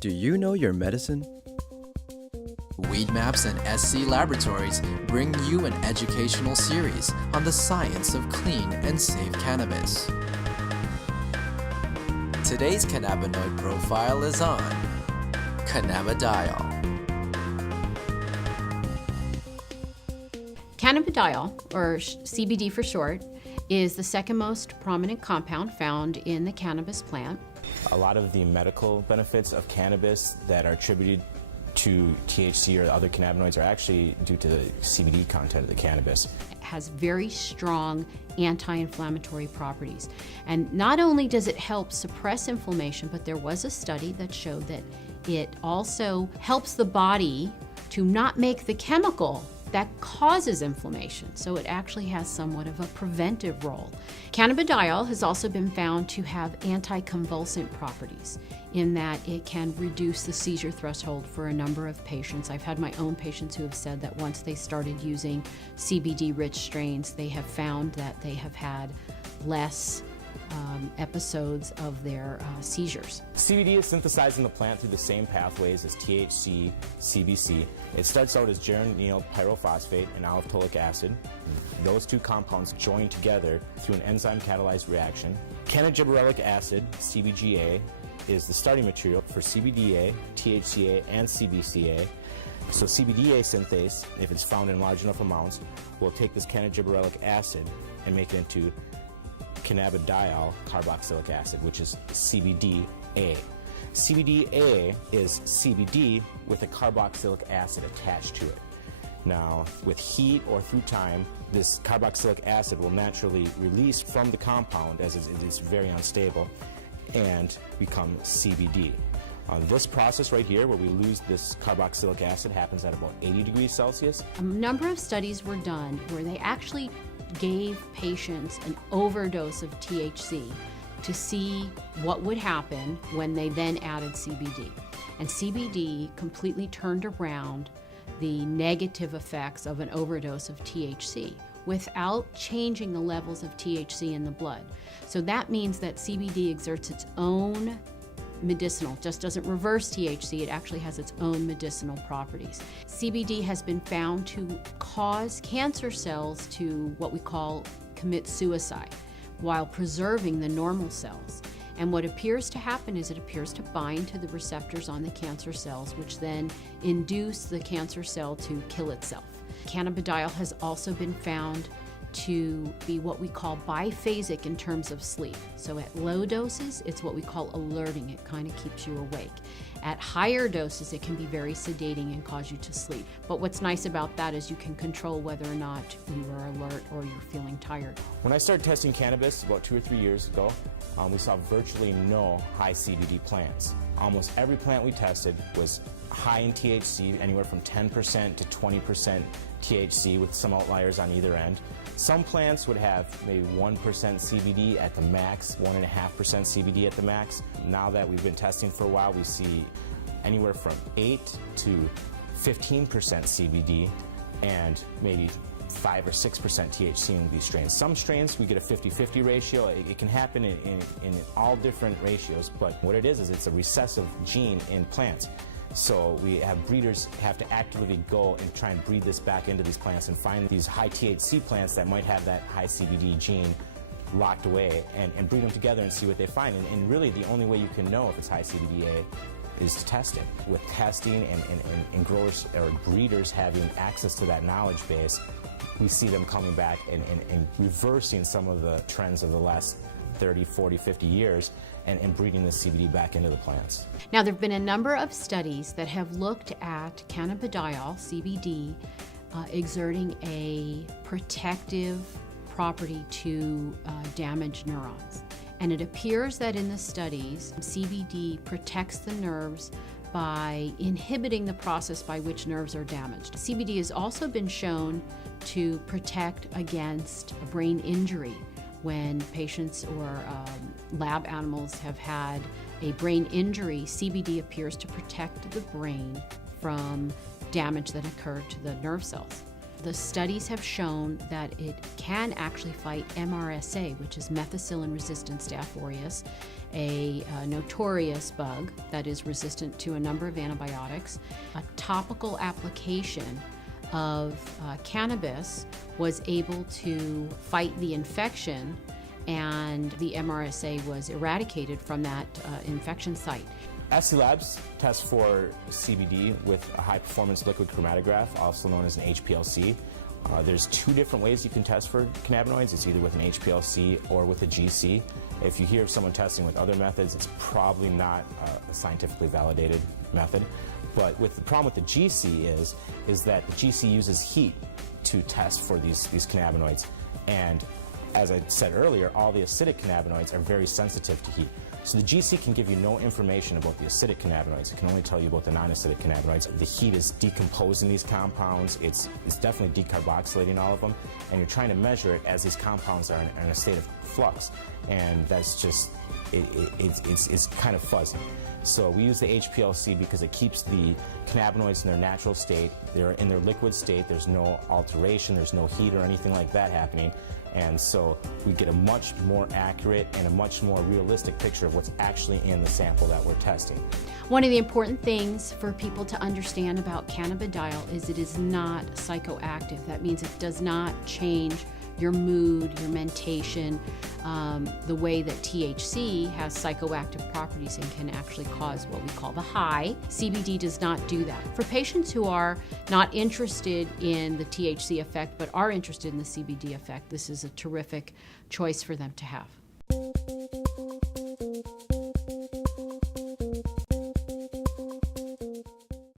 Do you know your medicine? Weed Maps and SC Laboratories bring you an educational series on the science of clean and safe cannabis. Today's cannabinoid profile is on cannabidiol. Cannabidiol, or CBD for short, is the second most prominent compound found in the cannabis plant. A lot of the medical benefits of cannabis that are attributed to THC or other cannabinoids are actually due to the CBD content of the cannabis. It has very strong anti-inflammatory properties. And not only does it help suppress inflammation, but there was a study that showed that it also helps the body to not make the chemical that causes inflammation. So it actually has somewhat of a preventive role. Cannabidiol has also been found to have anticonvulsant properties in that it can reduce the seizure threshold for a number of patients. I've had my own patients who have said that once they started using CBD-rich strains, they have found that they have had less episodes of their seizures. CBD is synthesized in the plant through the same pathways as THC, CBC. It starts out as geranyl pyrophosphate and aliphtolic acid. Those two compounds join together through an enzyme-catalyzed reaction. Cannagibberellic acid, CBGA, is the starting material for CBDA, THCA, and CBCA. So CBDA synthase, if it's found in large enough amounts, will take this cannagibberellic acid and make it into cannabidiol carboxylic acid, which is CBDA. CBDA is CBD with a carboxylic acid attached to it. Now, with heat or through time, this carboxylic acid will naturally release from the compound as it is very unstable and become CBD. This process right here, where we lose this carboxylic acid, happens at about 80 degrees Celsius. A number of studies were done where they actually gave patients an overdose of THC to see what would happen when they then added CBD. And CBD completely turned around the negative effects of an overdose of THC without changing the levels of THC in the blood. So that means that CBD exerts its own medicinal, just doesn't reverse THC, it actually has its own medicinal properties. CBD has been found to cause cancer cells to what we call commit suicide while preserving the normal cells. And what appears to happen is it appears to bind to the receptors on the cancer cells, which then induce the cancer cell to kill itself. Cannabidiol has also been found to be what we call biphasic in terms of sleep. So at low doses, it's what we call alerting. It kind of keeps you awake. At higher doses, it can be very sedating and cause you to sleep. But what's nice about that is you can control whether or not you are alert or you're feeling tired. When I started testing cannabis about 2 or 3 years ago, we saw virtually no high CBD plants. Almost every plant we tested was high in THC, anywhere from 10% to 20% THC, with some outliers on either end. Some plants would have maybe 1% CBD at the max, 1.5% CBD at the max. Now that we've been testing for a while, we see anywhere from 8 to 15% CBD and maybe 5 or 6% THC in these strains. Some strains we get a 50-50 ratio. It can happen in all different ratios, but what it is it's a recessive gene in plants. So we have breeders have to actively go and try and breed this back into these plants and find these high THC plants that might have that high CBD gene locked away and breed them together and see what they find. And really the only way you can know if it's high CBDA is to test it. With testing and growers or breeders having access to that knowledge base, we see them coming back and reversing some of the trends of the last 30, 40, 50 years and breeding the CBD back into the plants. Now, there have been a number of studies that have looked at cannabidiol, CBD, exerting a protective property to damaged neurons. And it appears that in the studies, CBD protects the nerves by inhibiting the process by which nerves are damaged. CBD has also been shown to protect against brain injury. When patients or lab animals have had a brain injury, CBD appears to protect the brain from damage that occurred to the nerve cells. The studies have shown that it can actually fight MRSA, which is methicillin-resistant Staph aureus, a notorious bug that is resistant to a number of antibiotics. A topical application of cannabis was able to fight the infection, and the MRSA was eradicated from that infection site. SC Labs tests for CBD with a high-performance liquid chromatograph, also known as an HPLC. There's two different ways you can test for cannabinoids. It's either with an HPLC or with a GC. If you hear of someone testing with other methods, it's probably not a scientifically validated method. But the problem with the GC is that the GC uses heat to test for these cannabinoids. And as I said earlier, all the acidic cannabinoids are very sensitive to heat. So the GC can give you no information about the acidic cannabinoids. It can only tell you about the non-acidic cannabinoids. The heat is decomposing these compounds. It's definitely decarboxylating all of them. And you're trying to measure it as these compounds are in a state of flux. And that's just, it's kind of fuzzy. So we use the HPLC because it keeps the cannabinoids in their natural state. They're in their liquid state. There's no alteration. There's no heat or anything like that happening. And so we get a much more accurate and a much more realistic picture of what's actually in the sample that we're testing. One of the important things for people to understand about cannabidiol is it is not psychoactive. That means it does not change your mood, your mentation, the way that THC has psychoactive properties and can actually cause what we call the high. CBD does not do that. For patients who are not interested in the THC effect but are interested in the CBD effect, this is a terrific choice for them to have.